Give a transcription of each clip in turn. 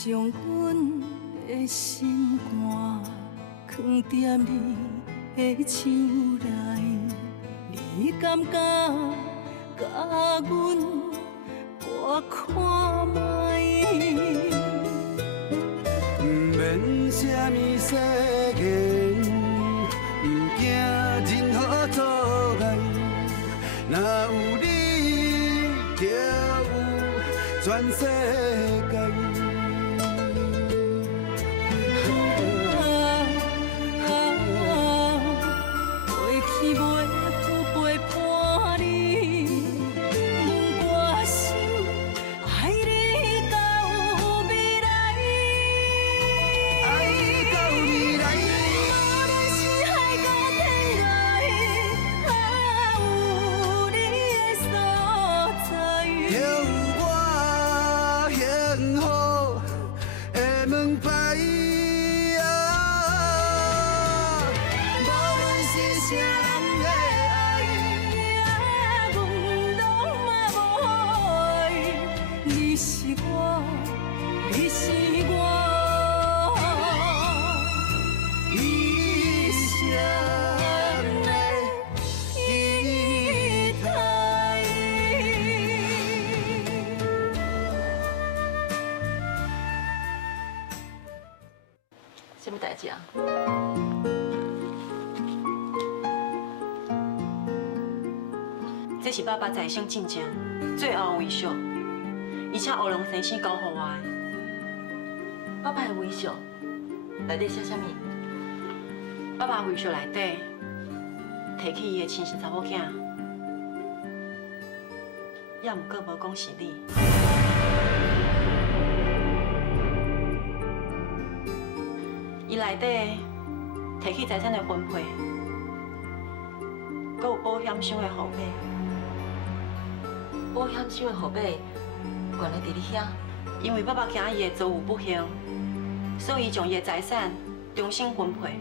将阮的心肝藏在你的手内，你敢甲阮我看卖？免什么誓言，不惊任何阻碍，若有你，就有全世界。过去袂负陪伴你，我心爱你到未来。爱到未来，无论是海角天涯，有你的所在，就有我幸福的门牌。无论是啥人的爱，阮拢嘛无爱。你是我，你是我。一生的期待。什么代志啊？这是爸爸在生进前最后的微笑，而且乌龙先生交予我的。爸爸的微笑，内底写啥物？爸爸微笑内底提起伊的亲生查某囝，也毋过无讲是你。伊内底提起财产的分配，阁有保险箱的后尾。保险箱的后背，原来伫你遐。因为爸爸惊伊会遭有不幸，所以伊将伊的财产重新分配。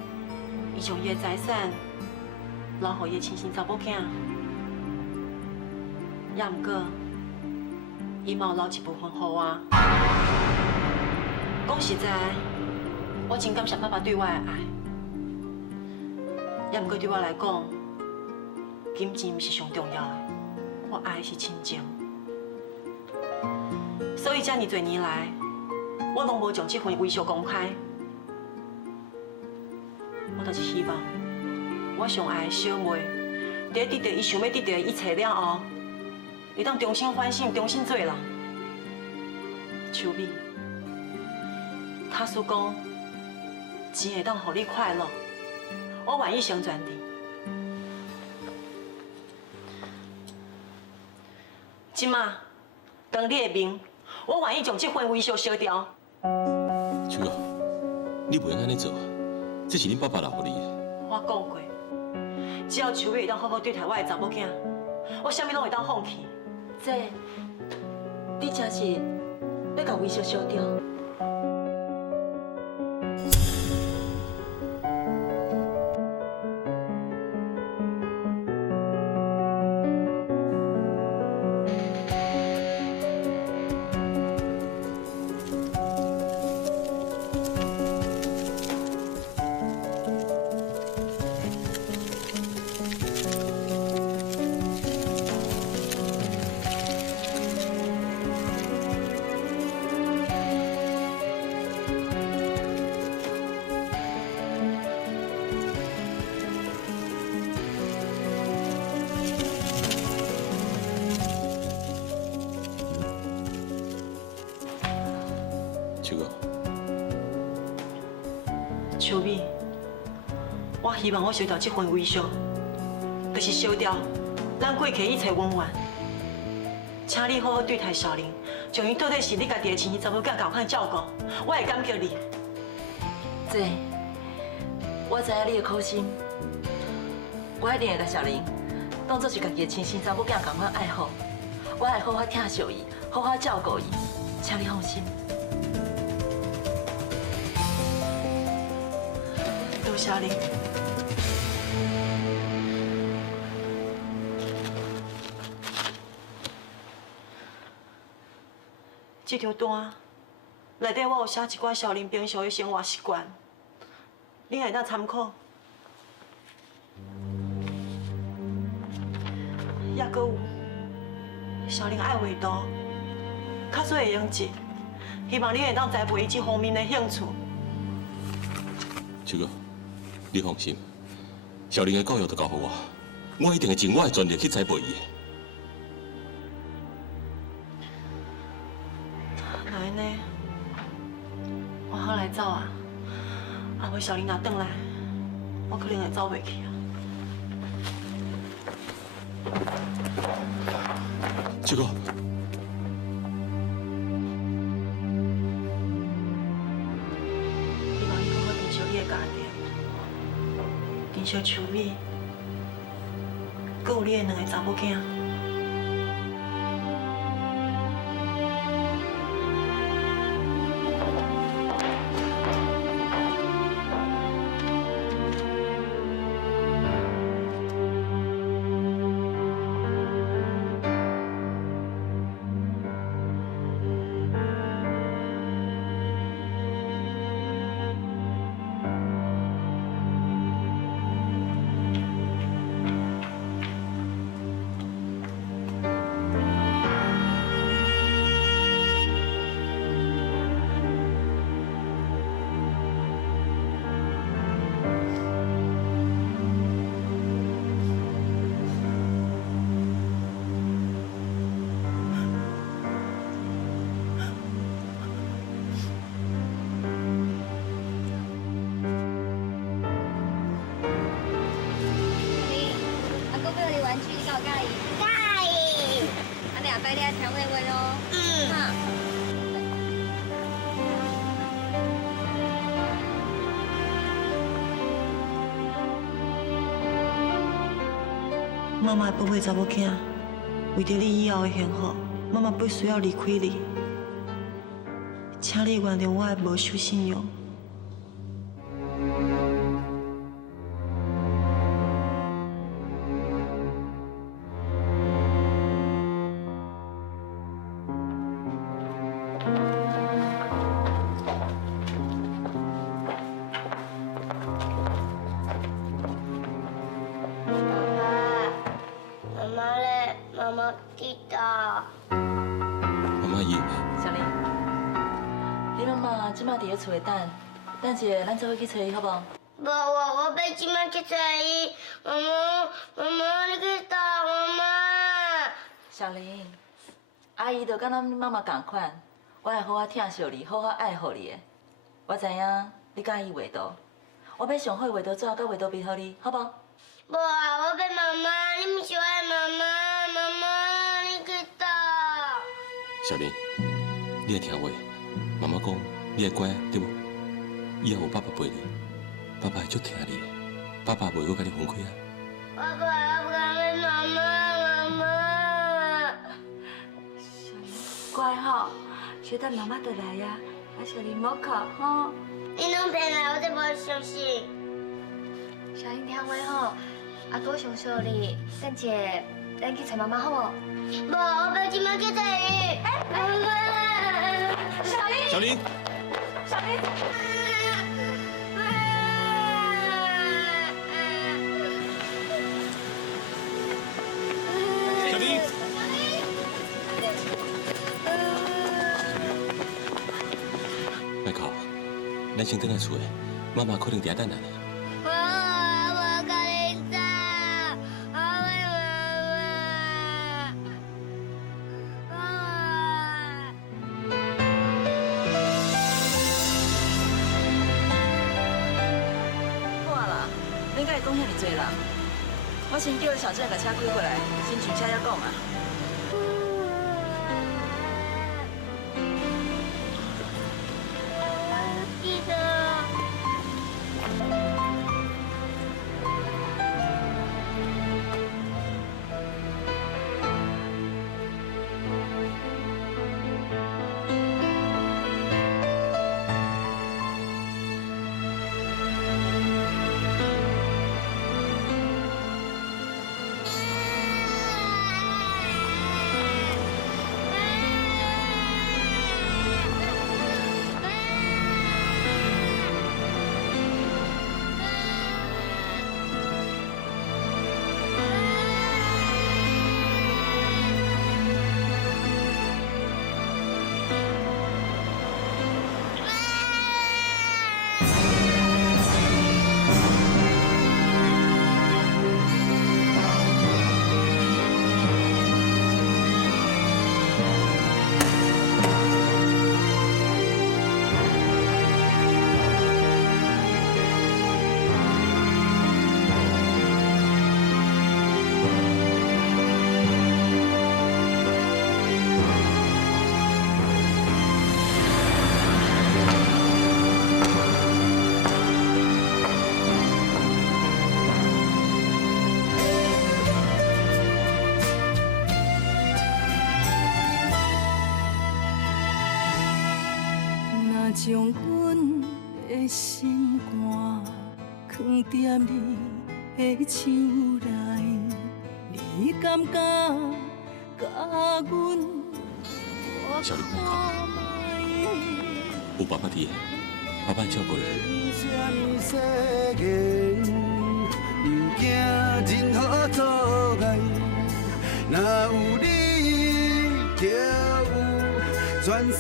伊将伊的财产留予伊的亲生查某囝，也毋过，伊嘛有留一部分予我。讲实在，我真感谢爸爸对我的爱，也毋过对我来讲，金钱毋是上重要的，我爱的是亲情。所以，这么多年来，我拢无将这份微笑公开。我就是希望，我上爱的小妹，在得到伊想要得到的一切了后，会当重新反省，重新做人。秋美，假使讲钱会当互你快乐，我愿意成全你。即马，当你的面，我愿意将这份微笑烧掉。秋哥，你不应安尼做，这是恁爸爸留予你的。我讲过，只要秋美会当好好对待我的查某囝，我啥物拢会当放弃。这，你真是要甲微笑烧掉？秋哥，秋美，我希望我烧掉这份微笑，就是烧掉咱过去一切恩怨。请你好好对待小玲，将伊倒底是你家己的亲生查某囝，共款照顾，我会感激你。这，我知影你的苦心，我一定会甲小玲当作是家己的亲生查某囝，共款爱护。我会好好疼惜伊，好好照顾伊，请你放心。多谢你。这张单内底我有写一寡小林平常的生活习惯，你会当参考。也阁有，小林爱画图，较少会用字，希望你会当栽培伊这方面的兴趣。秋哥，你放心，小玲的教育就交给我，我一定会尽我的全力去栽培伊。那安尼，我好来走啊！啊，尾小玲若转来，我可能会走袂去啊。秋哥，希望你好好珍惜你的家庭，珍惜秋美，阁有你的2个查某囝。带你来听我的话咯。哈。妈妈的宝贝查某囝，为着你以后的幸福，妈妈必须要离开你，请你原谅我的无守信用。伫咧厝内等，等一下，咱做伙去找伊，好不？无，我要即摆去找伊。妈妈，你去倒？妈妈。小玲，阿姨就跟咱妈妈同款，我会好好疼惜你，好好爱护你的。我知影你介意画图，我要上好的画图纸甲画图笔给你，好不？无啊，我要妈妈，你唔是我的妈妈，妈妈，你去倒？小玲，你要听话，妈妈讲。你会乖对不？以后有爸爸陪你，爸爸会足疼你的，爸爸袂阁甲你分开啊。我不敢跟妈妈，妈妈。小玲，乖吼，小等妈妈就来呀。啊，小玲莫哭吼。你拢骗来，我才不会相信。小玲听话吼，阿哥上小你，等下咱去找妈妈好无？无，我要即摆去找伊。妈妈。小玲。小玲。小玲，小玲，别哭，咱先回来厝的，妈妈可能伫遐等咱的。我跟你走，我为妈妈。恁甲伊讲遐尼济人，我先叫小姐甲车开过来，先上车再讲嘛。记得。将阮的心肝藏在你的手内，你敢甲阮小林莫哭，有爸爸伫，爸爸会照顾你。什么世间，不惊任何阻碍，若有你，就有全世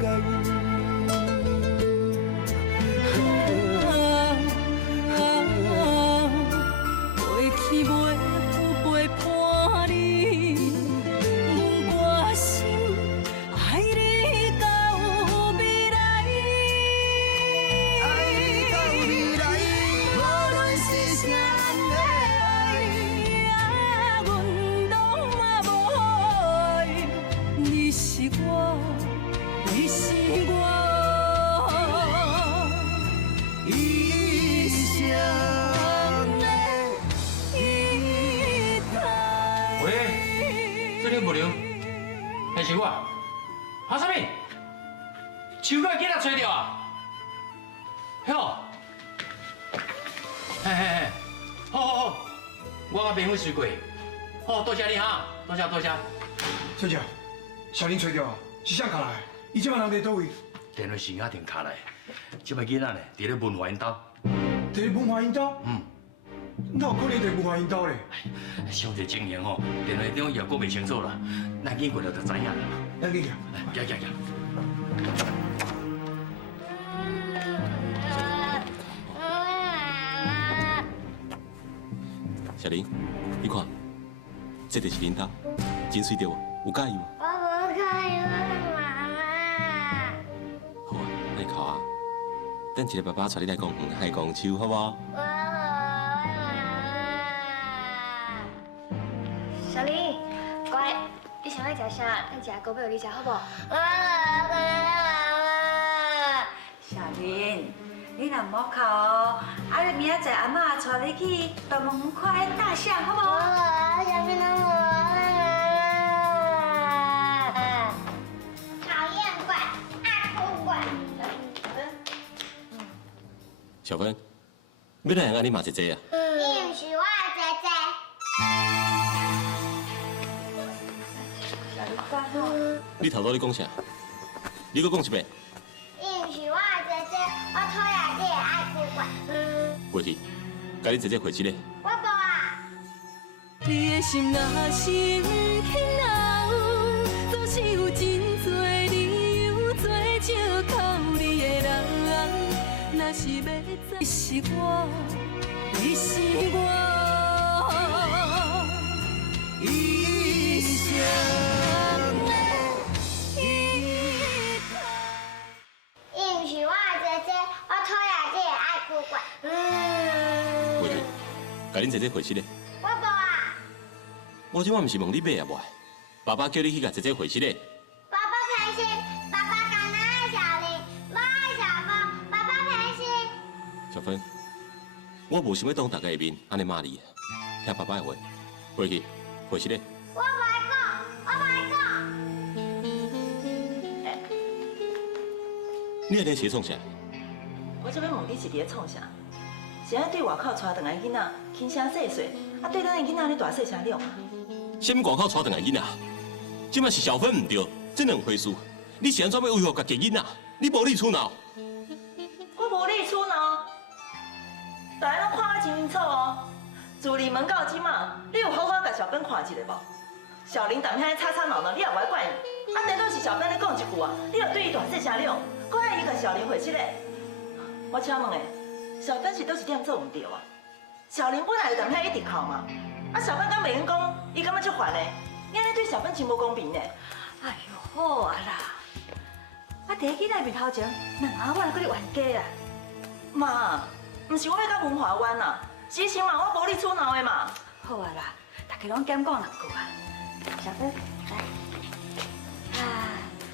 界。过去袂有陪伴你，阮决心爱你到未来。爱你到未来，无论是啥人的爱，阮拢嘛无爱，你是我，你是我。一生的一台。喂，这里无聊，还是我？喊啥物？手甲囡仔吹着啊？好，嘿嘿嘿，好，我甲朋友随过。好，多谢你哈，多谢。小姐，小林找到啊，是谁卡来？伊即摆人伫倒位？电话是打电卡来，这摆囡仔呢，伫咧文华因兜。伫咧文华因兜？哪有可能伫文华因兜咧？伤者情形吼，电话中也讲袂清楚啦，咱经过了就知影啦。咱去行。行。小林，你看，这就是恁兜，真水对无？有介意无？我不可以问妈妈。好啊，莫哭啊。等一个爸爸带你来公园海公树，好不好？我问妈妈。小林，乖，你想要食啥？咱食糕饼你食好不？我跟妈妈。小林，你若唔好哭哦，啊，你明仔载阿妈带你去动物园看大象，好不好？我想变成我妈妈。讨厌鬼，爱哭鬼。小芬，要哪样安尼骂姐姐啊？你唔是我的姐姐。小林乖吼。你头拄咧讲啥？你搁讲一遍。你唔是我的姐姐，我讨厌你的爱哭鬼。过去，甲你姐姐回去咧。我无啊。你的心若是不肯留，总是有真多理由做借口你的人。若是要知是我，你是我，一生的一台。你唔是我的姐姐，我讨厌你的爱哭鬼。过去，甲恁姐姐回去咧。我无啊。我即摆毋是问你买啊无？爸爸叫你去甲姐姐回去咧。爸爸偏心，爸爸敢若爱小林，不爱小峰。爸爸偏心。小芬，我无想要当大家的面安尼骂你，听爸爸的话，回去，回去咧。我不爱讲，我不爱讲。你安尼写创啥？我这边问你是伫咧创啥？是安对外口带两个囡仔轻声细细，啊对咱的囡仔咧大细声量啊？什么外口带两个囡仔？即摆是小芬唔对，这两回事。你是安怎要威胁家己囡仔？你无理取闹。我无理取闹，大家拢看啊真清楚哦。自入门到即马，你有好好甲小芬看一下无？小林谈遐咧吵吵闹闹，你也无爱管伊。啊，顶多是小芬咧讲一句啊，你又对伊大细声量，搁爱伊甲小林回去咧。我请问诶，小芬是倒一点做唔对啊？小林本来就谈遐一直哭嘛，啊，小芬敢袂用讲，伊感觉足烦咧，你安尼对小芬真无公平呢。哎呦，好啊啦，啊，第一囡仔面头前，两阿我搁咧冤家啦。妈，唔是我要甲文华冤啊，是先嘛我无理取闹的嘛。好啊啦，大家拢减讲两句啊。小芬，来。啊，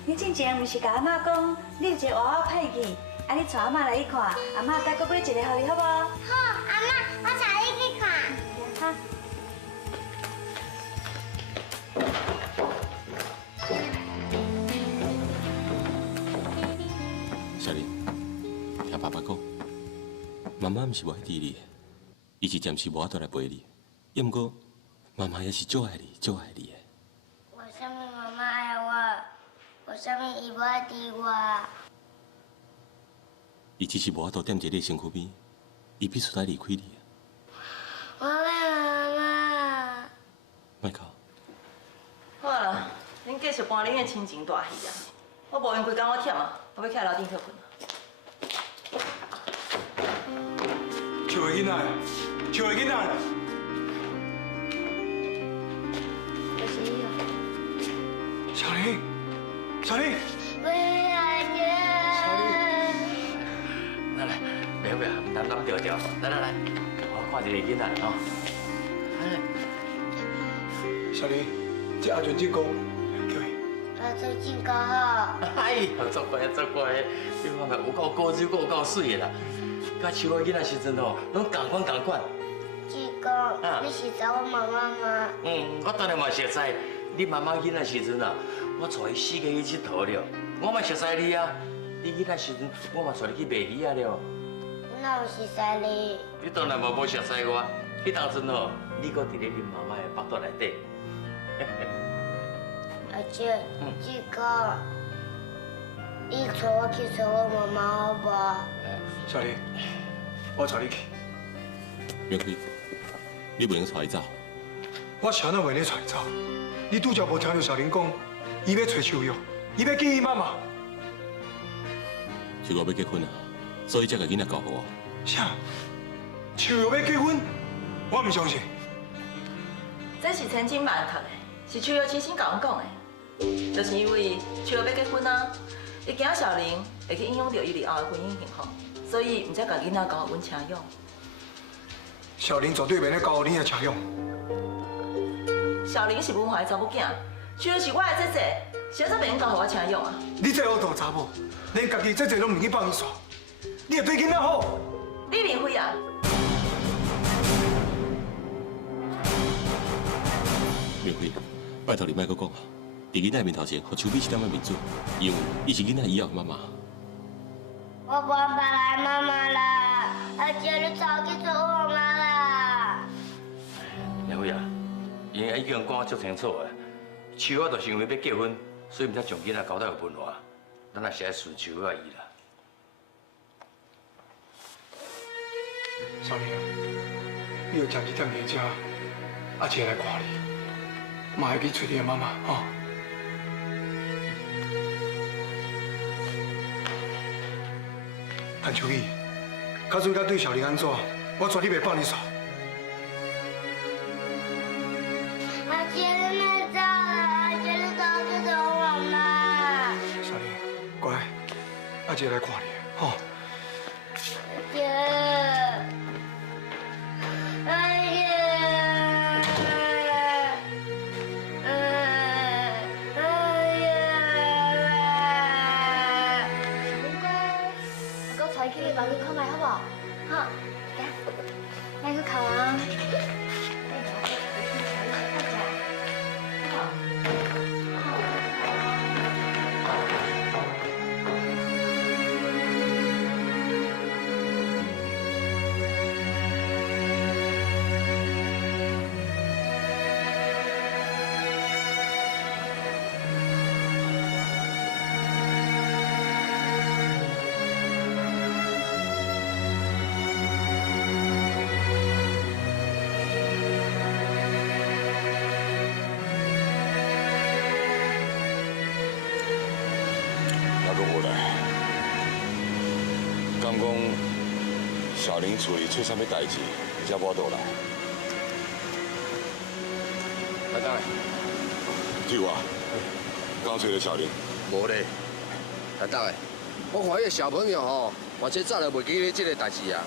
你之前唔是甲阿妈讲，你有一个娃娃配去，啊，你带阿妈来去看，阿妈再搁买一个互你，好不好？好，阿妈，我带你去看。哈。妈妈毋是无爱滴你的，伊是暂时无法度来陪你。也毋过，妈妈也是足爱你、足爱你的。为什么妈妈爱我？为什么伊无爱滴我？伊只是无法度踮在你身躯边，伊必须来离开你。我爱妈妈。莫哭。好啦，恁继续搬恁的亲情大戏啊！我无闲规工我忝啊，我要起来楼顶歇困。笑的囡仔，笑的囡仔。就是伊哦。小玲，小玲。喂，阿姐。小玲。来来，袂会啊，唔担当调调。来来来，我看一个囡仔哦。小玲，这阿全进宫，叫伊。阿全进宫好。哎，足乖足乖，你看看有够高有够水的啦。甲树仔囡仔时阵吼，拢同款。志公，你是找我妈妈吗？我当然嘛熟悉。你妈妈囡仔时阵啊，我带伊四界去佚佗了，我嘛熟悉你啊。你囡仔时阵，我嘛带你去卖鱼啊了。哪有熟悉你？你当然嘛无熟悉我。迄当阵吼，你搁伫咧恁妈妈的腹肚内底。阿姐，志公，你带我去找我妈妈好不好？小玲，我带你去。明辉，你不能带伊走。我啥都袂咧带伊走。你拄则无听到小玲讲，伊要找秋玉，伊要见伊妈妈。秋玉要结婚啊，所以才甲囡仔交互我。啥？秋玉要结婚？我唔相信。这是千真万确的，是秋月亲身甲阮讲的。就是因为秋月要结婚啊，伊惊小玲会去影响到伊日后的婚姻幸福，所以毋才甲囡仔交阮车勇。小玲绝对袂咧交你的车勇。小玲是文化的查某囝，秋月是我的姐姐，实在袂用交互我车勇啊。你这糊涂查某，连家己姐姐拢唔去帮伊煞，你会对囡仔好？李明辉啊！明辉，拜托你莫阁讲啊！伫囡仔面头前，互秋美一点仔面子，因为伊是囡仔以后的妈妈。我不要来妈妈啦，阿姐你早去找我妈啦。明辉啊，因为已经讲足清楚的，秋月就是因为要结婚，所以毋才将囡仔交代有文化，咱也是爱顺秋月意啦。小玲啊，你要暂时踮在遮，阿姐来看你，嘛会去找你的妈妈吼。谭秋义，较准甲对小玲安怎，我绝对袂放你煞。阿姐你别走了，阿姐你早去找我妈。小玲，乖，阿姐来看你，吼。阿姐，阿姐，我带去房间看卖好不好？好，来，来去考啊。敢讲小玲厝里出啥物代志，才无倒来？来等下，舅啊，刚找到小玲。无咧，来等下，我看迄个小朋友吼，或者早就袂记咧这个代志啊。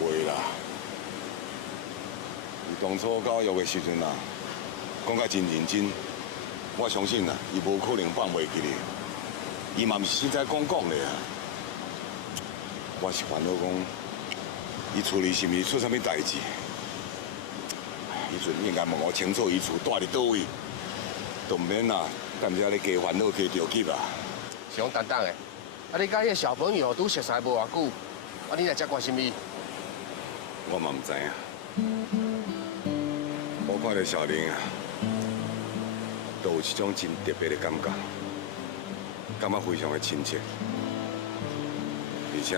袂啦，伊当初到约的时阵啊，讲甲真认真，我相信啊，伊无可能放袂记咧。伊嘛毋是凊彩讲的啊。我是烦恼讲，伊厝里是毋是出啥物代志？迄阵应该问我清楚，伊厝住伫倒位，都毋免啊，踮遮咧加烦恼加着急啊。是讲等等的，啊你甲迄个小朋友拄熟识无偌久，啊你来遮关心伊？我嘛唔知影。我看到小玲啊，都有一种真特别的感觉，感觉非常的亲切，而且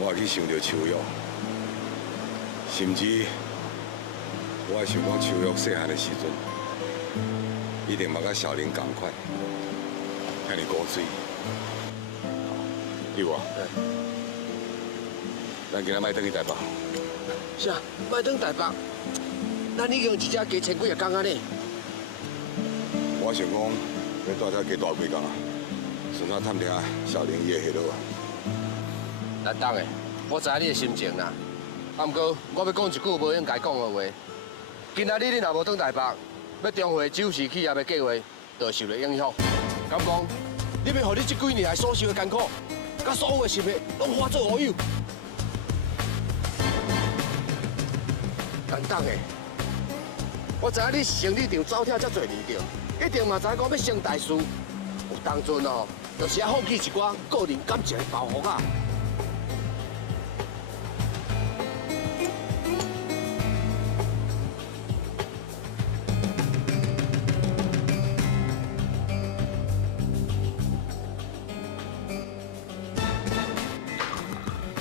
我会去想到秋玉，甚至我会想讲秋玉细汉的时阵，一定嘛甲小玲同款，遐尼古水。有啊。咱今仔莫转去台北。是啊，莫转台北，咱已经一只加千几个工啊呢。我想讲，要带遮加大几工啊，顺便探听小玲伊的下落啊。咱当的，我知影你的心情啦。啊，不过我要讲一句无应该讲的话。今仔日你若无转台北，要重回酒市企业的计划，就受了影响。敢讲，你要互你这几年来所受的艰苦，甲所有的心血，拢化作乌有。敢当的，我知影你成立场走跳遮侪年着，一定嘛知影讲要成大事。有当阵哦，就是要放弃一寡个人感情的包袱啊。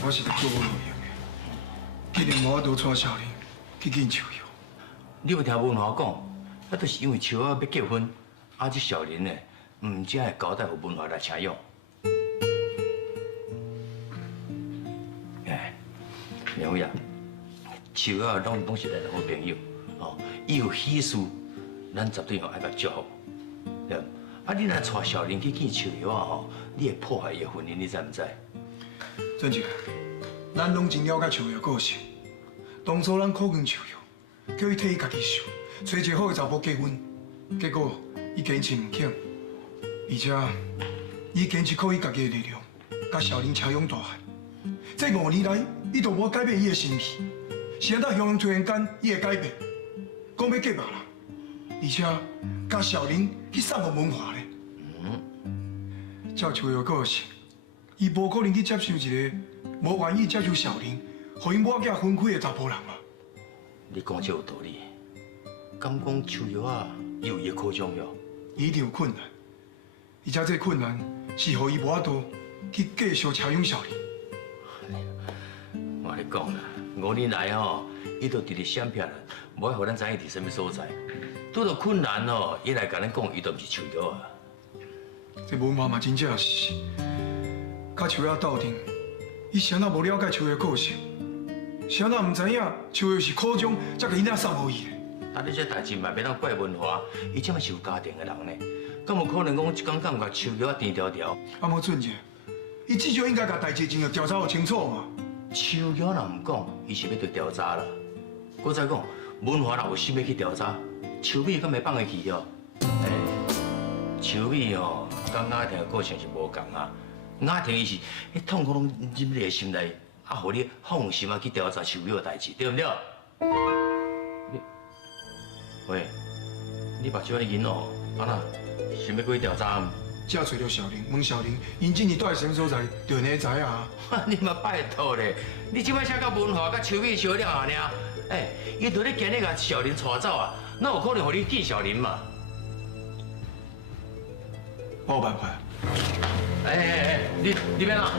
我是来做我路用的，一定无法度带小玲去见秋玉。你有听文华讲，那都是因为秋儿要结婚，啊，这小林呢，唔只会交代有文华来请用。哎，梁伟啊，秋儿拢是咱的好朋友，哦，伊有喜事，咱绝对要爱甲祝福。对，啊，你若带小林去见秋儿啊，吼，你会破坏伊的婚姻，你知唔知？真正，咱拢真了解秋玉个性。当初咱苦劝秋玉，叫伊替伊家己想，找一个好的查甫结婚，结果伊坚持唔肯，而且伊坚持靠伊家己的力量，甲小玲车养大汉。这5年来，伊都无改变伊的心意，是等向突然间伊会改变，讲要结爸啦，而且甲小玲去送互文华咧。照秋玉个性。伊无可能去接受一个无愿意接受小玲，互因某囝分开的查甫人嘛。你讲这有道理。敢讲秋玉啊，有伊的苦衷哟？伊一定有困难，而且这困难是互伊无法度去继续采用小玲。我跟你讲啦，5年来吼，伊都直直闪避咱，无爱互咱知影伫什么所在。拄到困难哦，伊来甲咱讲，伊都毋是秋玉啊。这文华嘛真正是。甲秋叶斗阵，伊谁那无了解秋叶个性，谁那唔知影秋叶是苦衷才给伊那送互伊的。啊，你这代志嘛，别当怪文华，伊这么是有家庭的人呢，敢有可能讲一天敢甲秋叶甜条条？啊，无准者，伊至少应该甲代志真要调查清楚嘛。秋叶若唔讲，伊是要对调查啦。我再讲，文华若有心要去调查，秋美敢会放会去哦？哎，秋美哦，甲雅婷的个性是无共啊。雅婷伊是，迄痛苦拢忍你的心内，啊，互你放心啊去调查秋玉的代志，对唔对？喂，你目睭安尼紧哦，安那想要过去调查？只要找到小玲，问小玲，因今年住在什么所在，就会知啊。你嘛拜托咧，你即摆写到文华甲秋玉相了后呢？哎，伊都咧今日甲小林带走啊，哪有可能互你见小林嘛？我有办法。哎，你要哪？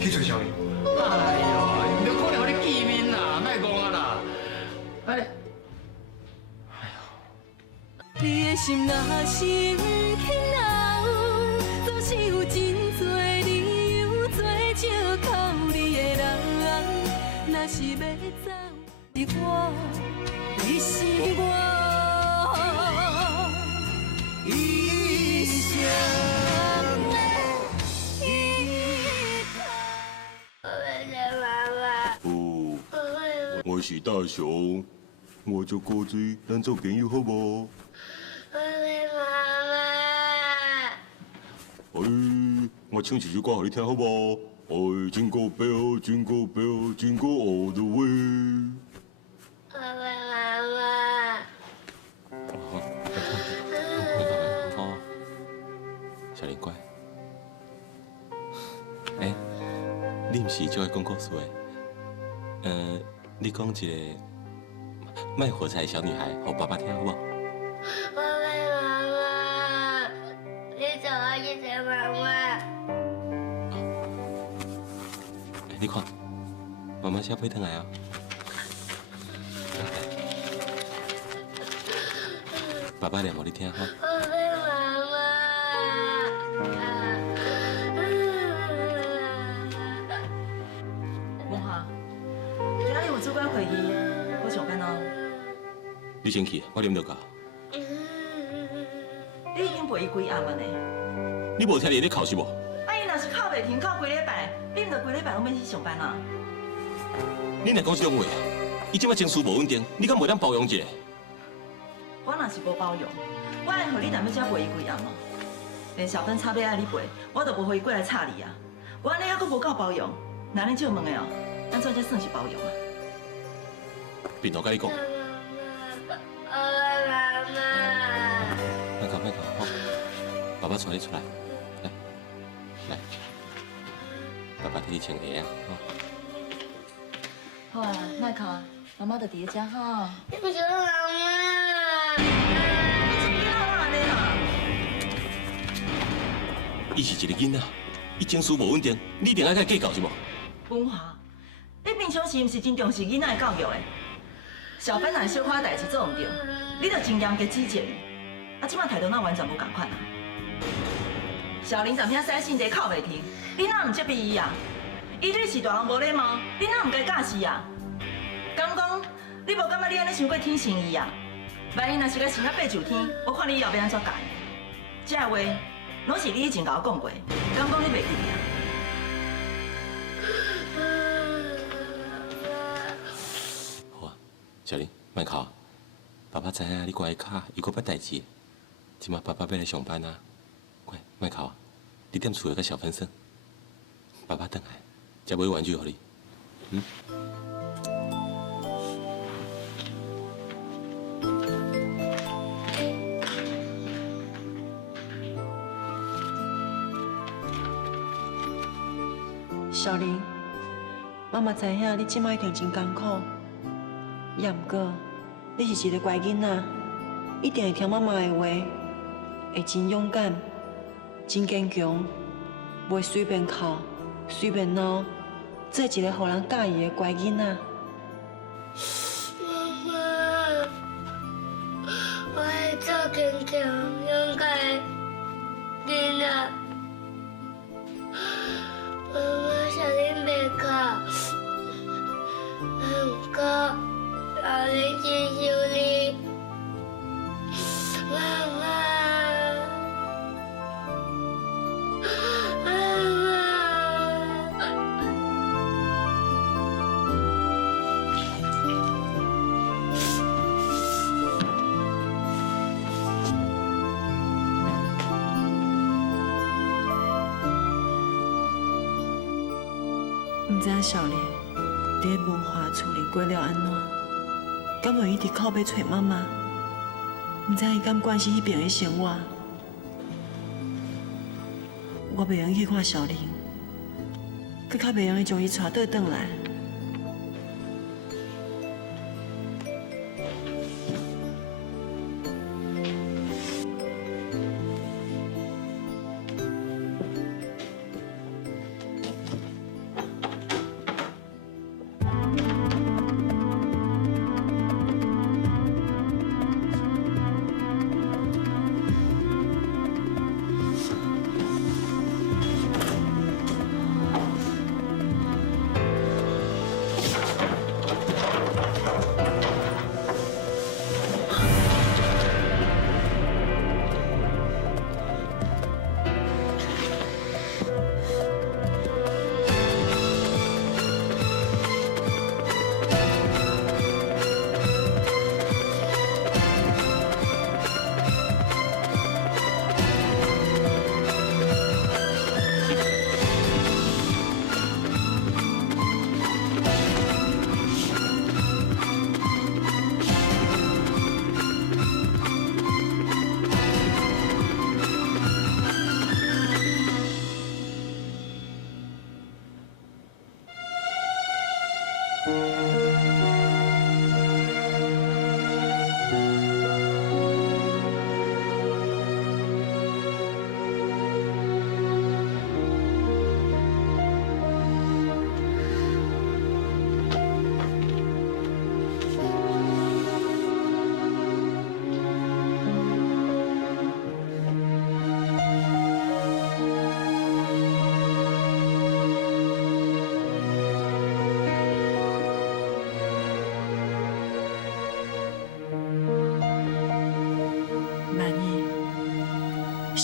去找小玲。哎呦，没可能互你见面啦，莫讲啊啦。哎。你的心若是不肯留，总是有真多理由做借口。你的人，若是要走，我，你是我一生的依靠。我是大雄，我做高水，咱做朋友好无？我唱一首歌给你听好不？哎，Jingle bell, jingle bell, jingle all the way。好，小林乖。哎，你不是是就爱讲故事的。你讲一个卖火柴的小女孩，给爸爸听好不好？我要妈妈，你找我去找妈妈。你看，妈妈先飞回来啊。爸爸念给你听哈。我要妈妈。文华，今仔日有主管会议，我上班哦。你先去，我啉着到。你已经陪伊几暗了呢？你无听伊咧哭是无？啊，伊若是哭袂停，哭几礼拜，你毋着几礼拜拢免去上班啊？你若讲这种话，伊即摆情绪无稳定，你敢袂当包容一下？我若是无包容，我会互你男要遮陪伊几暗哦。连小芬差要爱你陪，我都无互伊过来吵你啊。我安尼还阁无够包容，那恁借问的哦，咱怎才算是包容啊？边头甲你讲？我要妈妈。别哭，别哭，好，爸爸带你出来，来，来，爸爸替你穿鞋啊，好啊，莫哭啊，妈妈就伫咧遮哈。你不想妈妈？你哪有安尼啦？伊是一个囡仔，伊情绪无稳定，你一定爱甲伊计较是无？文华，你平常是毋是真重视囡仔的教育的？小芬若小可代志做唔对，你着真严格指责伊。啊，即摆态度哪完全无共款啊！小林昨遐使性地哭袂停，你哪唔责备伊啊？伊日是大人无礼貌，你哪唔该教示啊？敢讲你无感觉你安尼伤过天性伊啊？万一若是甲生啊爬上天，我看你后要安怎教伊？这话拢是你以前甲我讲过，敢讲你袂记啊？好啊，小林，莫哭啊！爸爸知影你乖卡，伊阁捌代志。即马爸爸要来上班啊，乖，莫哭啊！你踮厝下甲小芬耍，爸爸等来，才买玩具互你。小林，妈妈知影你即摆一定真艰苦，也毋过你是一个乖囡仔，一定会听妈妈的话，会真勇敢、真坚强，袂随便哭、随便闹，做一个互人喜欢的乖囡仔。妈妈，我会做坚强、勇敢的囡仔。妈妈，小林袂哭，不过小林接受你。妈妈，妈妈。唔知影小林伫文化处理过了安怎？敢会一直哭要找妈妈？唔知伊敢关心迄边的生活？我袂用去看小林，佮较袂用去将伊带倒转来。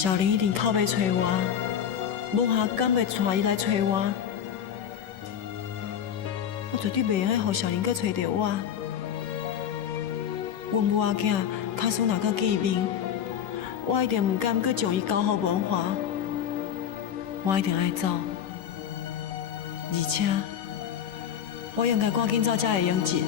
小林一定靠要找我，文华敢袂带伊来找我，我绝对袂用让小林搁找到我。阮母仔囝卡苏若搁见面，我一定唔敢搁将伊交予文华，我一定爱走，而且我应该赶紧走才会用钱。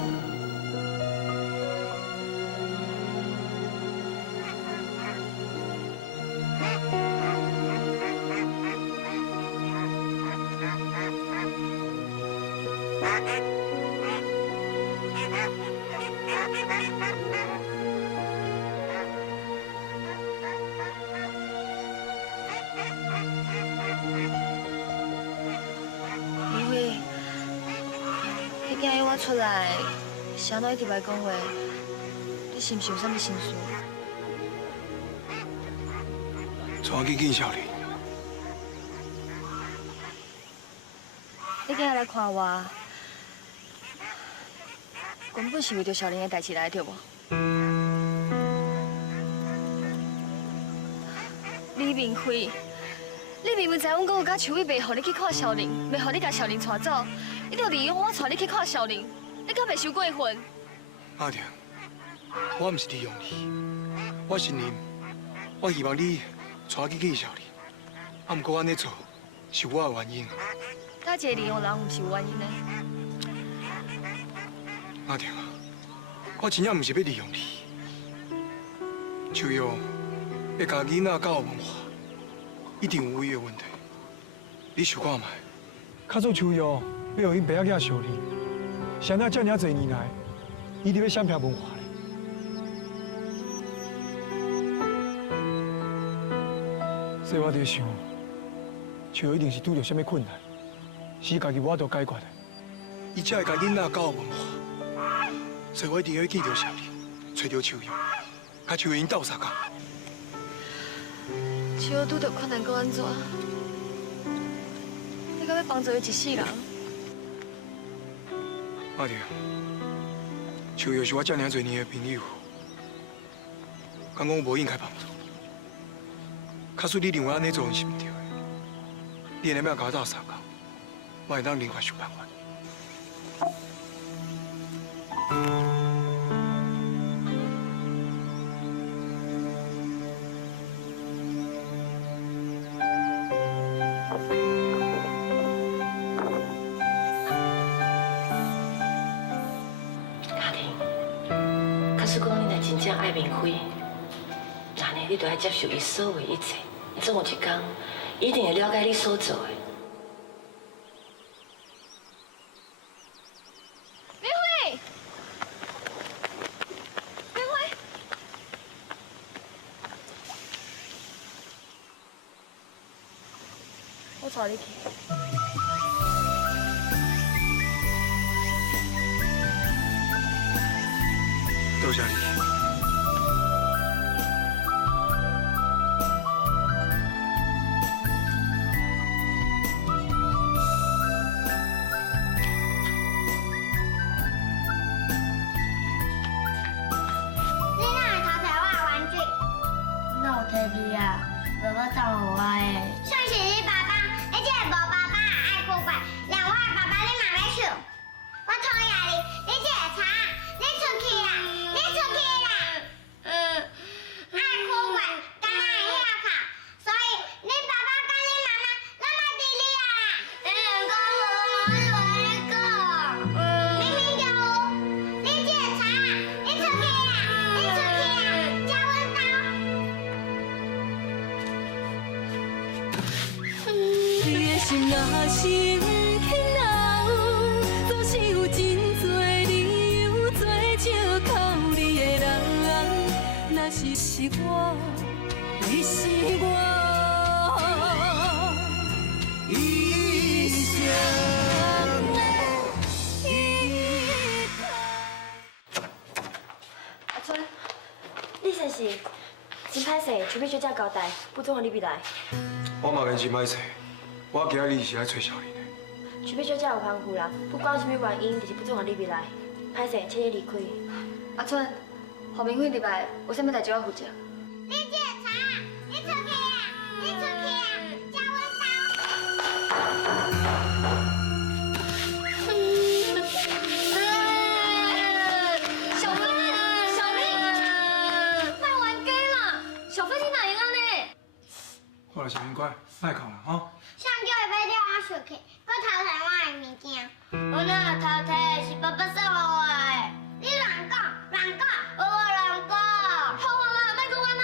出来，谁哪一直来讲话？你是不是有啥物心事？带去见小林。你今日来看我，根本是为着小林的代志来，对无？李明辉，你明明知阮讲有甲秋雨袂互你去看小林，袂互你甲小林带走。你就利用我带你去看小林，你敢袂受过分？阿婷，我唔是利用你，我信任，我希望你带我去见小林。啊，不过安尼做是我的原因。哪一个利用人唔是有原因的？阿婷啊，我真正唔是要利用你。秋瑶要甲囡仔教育文化，一定有伊的问题。你想看卖？较早秋瑶。要互因爸仔囝小林，谁那遮尔侪年来，伊伫要闪避文化咧。所以我伫想，像一定是拄着什么困难，是家己无法度解决的，伊才会甲囡仔教育文化。所以我一定要见着小林，找着秋瑶，甲秋瑶因斗相共。秋瑶拄着困难，搁安怎？你敢要帮助伊一世人？阿婷，秋瑶是我遮尔多年的朋友，敢讲无应该帮助。假使你认为安尼做是唔对的，你会要甲我斗相共，我会当另外想办法。爱明辉，那呢，你就要接受伊所有一切。总有一天，伊一定会了解你所做的。明辉，明辉，我带你去。多谢你。你啊，爸爸送我的。算是你爸爸，你这个无爸爸爱哭怪，连我的爸爸你嘛要抢。我讨厌你，你这个贼，你出去啦，你出去啦。爱哭怪，敢若会遐哭，所以你爸爸跟你妈妈拢莫理你啊。明明就有，你这个贼，你出去啦，你出去啦，叫阮兜。你的心若深刻若有，总是有真多理由做借靠你的人。若是我，你是我一生的依靠。阿春，你先是真歹势，除非小姐交代，不准让你别来。我嘛认真歹势，我今日是来找小林的。除非小姐有吩咐啦，不管什么原因，就是不准让你别来。歹势，请你离开。阿春，何明辉入来，有啥物代志我负责。你这个贼，你出去啦！了，小明乖，莫哭啦，吼。上叫伊要了我出去，搁偷摕我的物件。我哪偷摕的是爸爸送我的。你乱讲，我乱讲。好啦，莫讲我啦。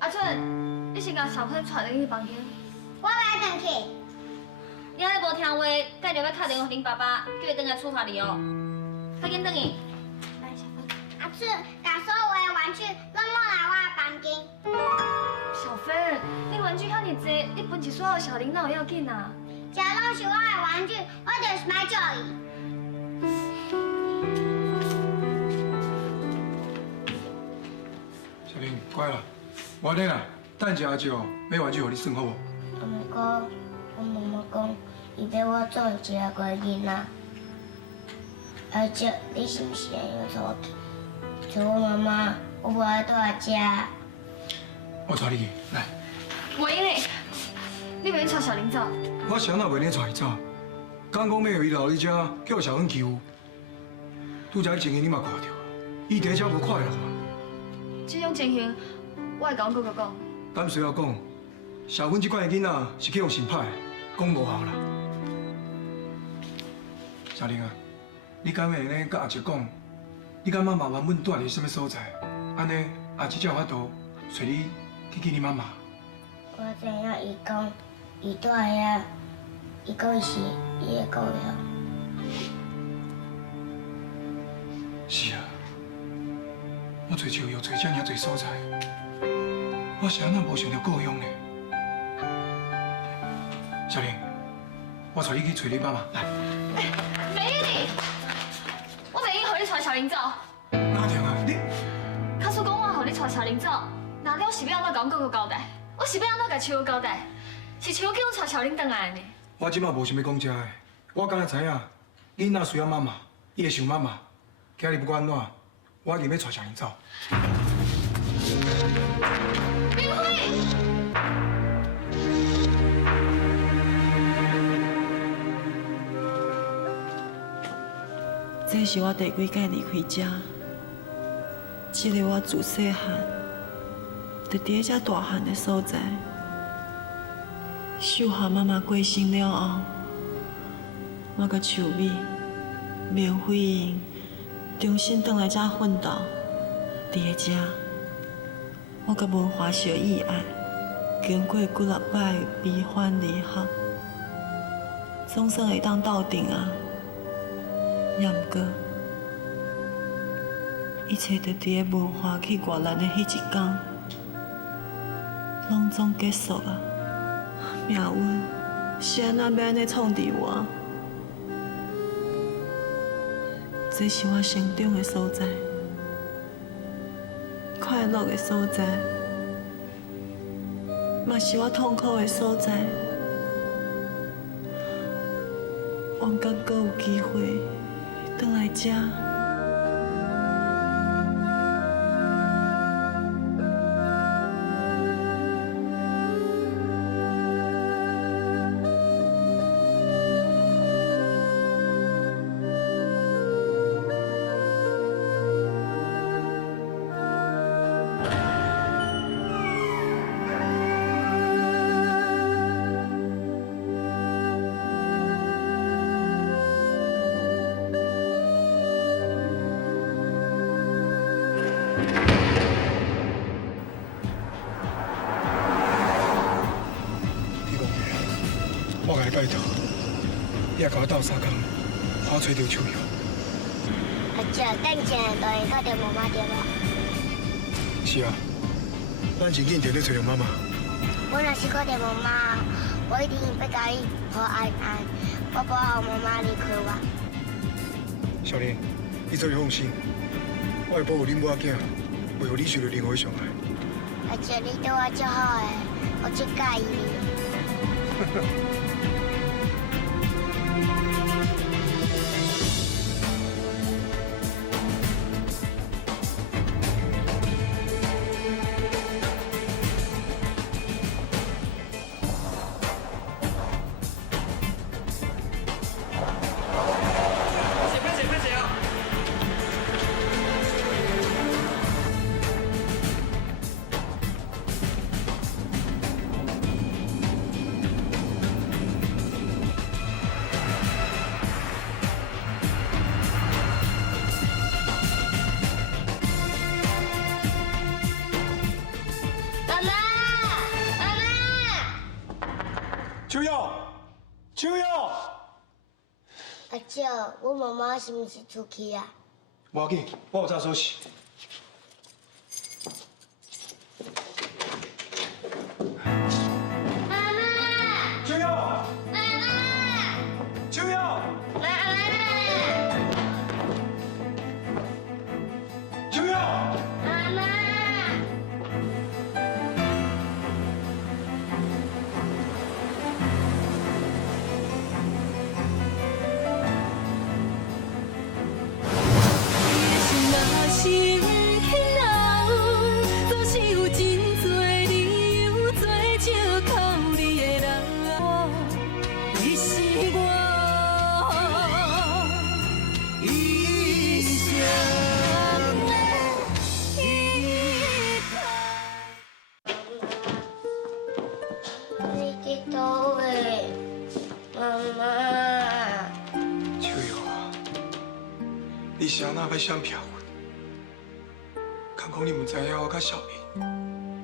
阿春，你先甲小芬带入去房间。我要转去。你还无听话，隔着要打电话给恁爸爸，叫伊回来处罚你哦。快紧转去。来，小芬。阿春，把所有的玩具拢摸来我的房间。小芬，你玩具遐尔济，你分一撮互小林哪有要紧啊？这拢是我的玩具，我就是买做伊。小明乖啦，我呢啦，等一下就买玩具互你耍好无？不过，我妈妈讲，伊要我做一个乖囡仔，而且你是不是会用手机？像我妈妈，我无爱住在家。我带你去，来。喂嘞，你袂带小林走？我谁哪袂领带伊走？刚讲要由伊留你遮，叫小芬欺负。拄则情形你嘛看到，伊伫遮无快乐嘛。这种情形，我会甲阮哥哥讲。咱虽要讲，小芬这款的囡仔是去用心歹，讲无效啦。小玲啊，你敢会呢？甲阿叔讲，你感觉妈妈阮住伫什么所在？安尼阿叔才有法度找你去见你妈妈。我知影伊讲，伊住遐，伊讲是伊的故乡。是啊，我追求又找遮尔多所在，我是安怎无想到故乡呢？小玲，我带你去找你妈妈，来。美丽，我袂用互你带小林走。哪样啊？你？卡叔讲我互你带小林走，那了是要安怎甲阮哥哥交代？我是要安怎甲秋交代？是秋叫我带小林回来的呢。我即马无想要讲这个，我敢若知影，囡仔需要妈妈，伊会想妈妈。今日不管安怎，我一定要带小林走。明辉，这是我第几届离开家，这个我自细汉就伫遮大汉的所在。秀华妈妈过身了后，我甲秋美、苗慧英重新回来遮奋斗。伫个遮，我甲文华小意爱，经过几6摆悲欢离合，总算会当斗阵啊。也毋过，一切就伫个文华去越南的迄一天，拢总结束啊。命运是安怎要安尼创治我？这是我成长的所在，快乐的所在，嘛是我痛苦的所在。我毋敢阁有机会回来遮。我甲你拜托，你也甲我斗3工，我找到手药。阿姐，等一下就会打电话妈妈对无？是啊，咱真紧就咧找着妈妈。我若是打电话妈，我一定要甲你好安安，我保护妈妈离开我。小玲，你做放心，我会保护恁母仔囝，袂互你受到任何伤害。阿姐，你对我足好诶，我足介意你。姐，我妈妈是毋是出去啊？无要紧，我有早锁匙。妈妈，秋瑶，妈妈，秋瑶，妈妈，秋瑶。妈妈。心牵留，总是有真多理由做借口你的人。你是我一生的依靠。你伫倒位，妈妈？秋瑶啊，你是安那要想骗我？敢讲你唔知影我甲小玲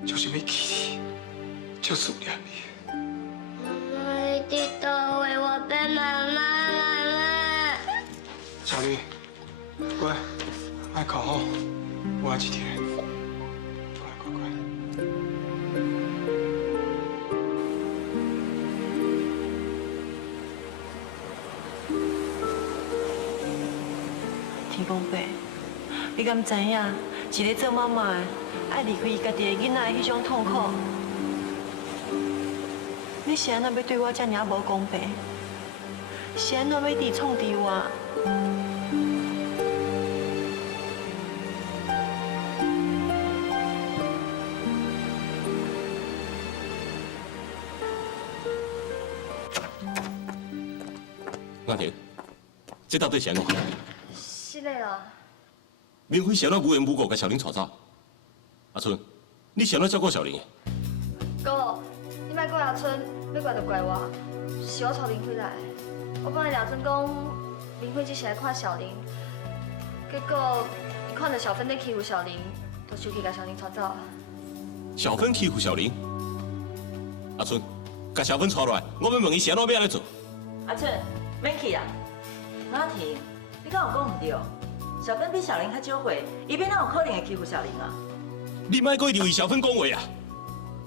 就是要气你，就思念你。妈妈，你伫倒位？我变妈妈，妈妈。小玲，乖，爱哭吼，我一天。乖乖乖。天公伯，你敢知影？一个做妈妈的，爱离开家己的囡仔的迄种痛苦，你是安怎要对我遮尔无公平？是安怎要伫创治我？阿婷，这到底是安怎？是的哦。明辉是安怎无缘无故甲小玲带走？阿春，你是安怎照顾小玲的？哥，你莫怪阿春，要怪就怪我，是我带明辉来的。我本来打算讲明辉只是来看小玲，结果伊看到小芬在欺负小玲，就生气甲小玲带走。小芬欺负小玲？阿春，甲小芬带来，我要问伊是安怎要安尼做？阿春，免去啊！阿婷，你敢有讲唔对？小芬比小玲较少岁，伊变哪有可能会欺负小玲啊？你莫过一直为小芬讲话啊！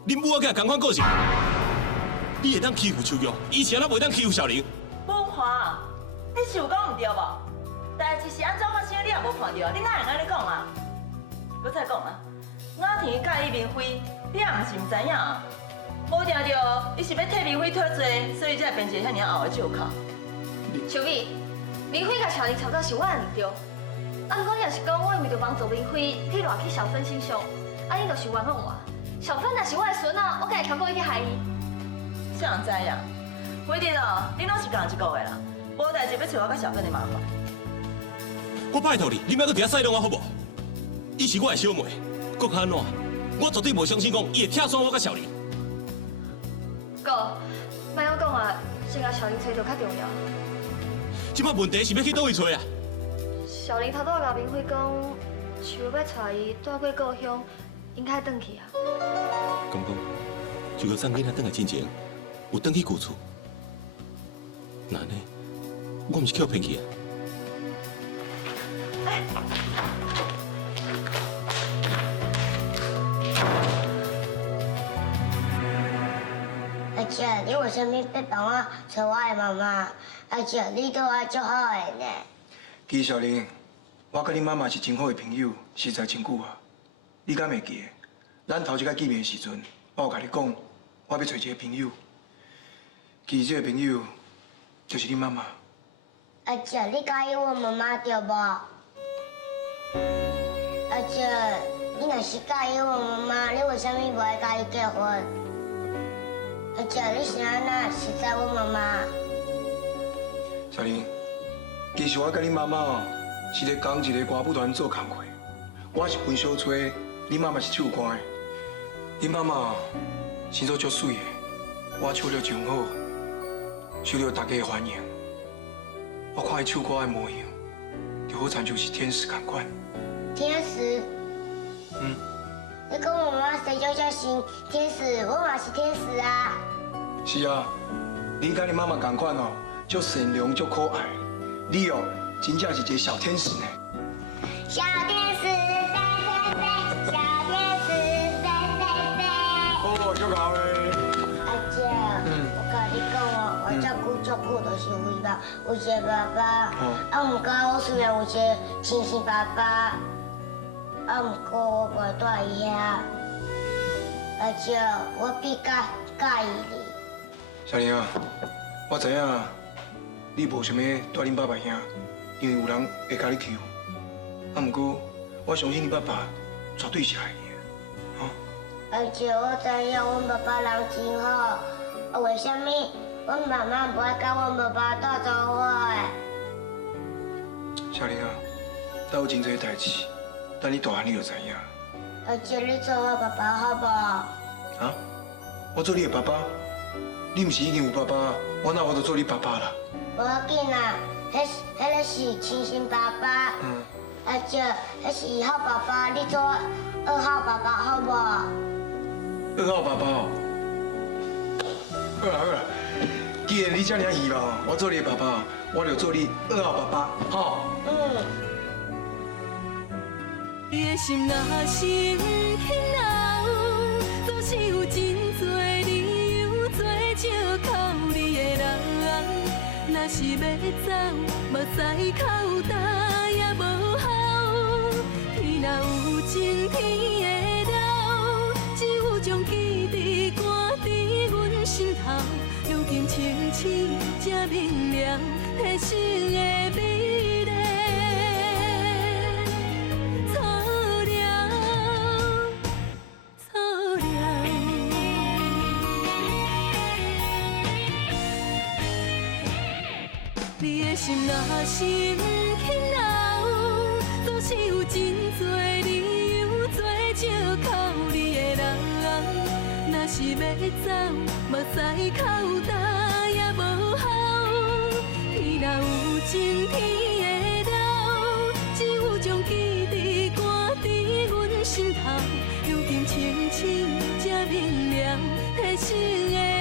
恁母仔同款个性，你会当欺负秋玉，以前咱袂当欺负小玲。文华，你是有讲唔对无？代志是安怎发生，你也无看到，你哪会安尼讲啊？搁再讲啊！阿婷介意明辉，你也毋是唔知影啊？无定着，伊是要替明辉脱罪，所以才会变成遐尔后的借口。小美，明辉甲小玲吵到是我的唔对。啊，不过你若是讲我为着帮助明辉去落去小芬身上，啊，你就是冤枉我。小芬若是我的孙仔，我敢会强讲伊去害伊？啥人知影？规定哦，你拢是共一个的啦，无代志要找我甲小芬的麻烦。我拜托你，你莫搁伫遐使弄我好无？伊是我的小妹，搁较安怎？我绝对无相信讲伊会拆散我甲小玲。哥，莫要讲啊，先甲小玲找着较重要。即摆问题是要去倒位找啊？小玲头拄甲明辉讲，想要带伊带过故乡，应该转去啊。敢讲，就要送囡仔转来之前，有转去旧厝？那呢？我毋是去骗去啊？阿姐，你为什么要帮我找我的妈妈？阿姐，你对我足好的呢。其实小玲，我甲你妈妈是真好的朋友，实在真久啊。你敢袂记得？咱头一摆见面的时阵，我有甲你讲，我要找一个朋友。其实这个朋友就是你妈妈。阿姐，你介意我妈妈对无？阿姐，你若是介意我妈妈，你为什么不爱甲伊结婚？阿姐，你是安那实在我妈妈？小玲，其实我甲你妈妈哦，是咧同一个歌舞团做工课。我是分小吹，你妈妈是唱歌的。你妈妈哦，生做足水的，我唱了真好，受到大家的欢迎。我看伊唱歌的模样，就好像就是天使同款。天使？嗯。你跟我妈妈谁就叫是天使，我嘛是天使啊。是啊，你甲你妈妈同款哦，足善良，足可爱。你哦，真正是一个小天使呢。小天使飞飞飞，小天使飞飞飞。哦，足够嘞。阿姐，我甲你讲哦，我照顾就是为了有一个爸爸。毋过我虽然有一个亲生爸爸，毋过我袂住伊遐。阿姐，我比较介意你。小玲啊，我知影你无想要住恁爸爸遐，因为有人会甲你欺负。毋过我相信你爸爸绝对是爱你的，而且我知影阮爸爸人真好，为什么阮妈妈不爱甲阮爸爸斗做伙的？小玲啊，还有真侪代志，等你大汉你就知影。而且你做我爸爸好不好？啊？我做你的爸爸？你毋是已经有爸爸，我哪有法度做你爸爸啦？无要紧啦，迄个是亲生爸爸。而且迄是1号爸爸，你做2号爸爸好不好？2号爸爸哦。好啦好啦，既然你这么希望我做你的爸爸，我就做你2号爸爸，吼。你的心若是不肯留，总是有真多理由做借靠你的人。若是要走，目屎口干也无效。天若有情，天会留，只有将记忆赶伫阮心头。如今清醒才明了，提醒的美丽。你的心若是不肯留，总是有真多理由做借靠你的人。若是要走，目屎口干也无效。天若有情，天会留，只有将记忆赶伫阮心头。如今清醒才明了，提醒的。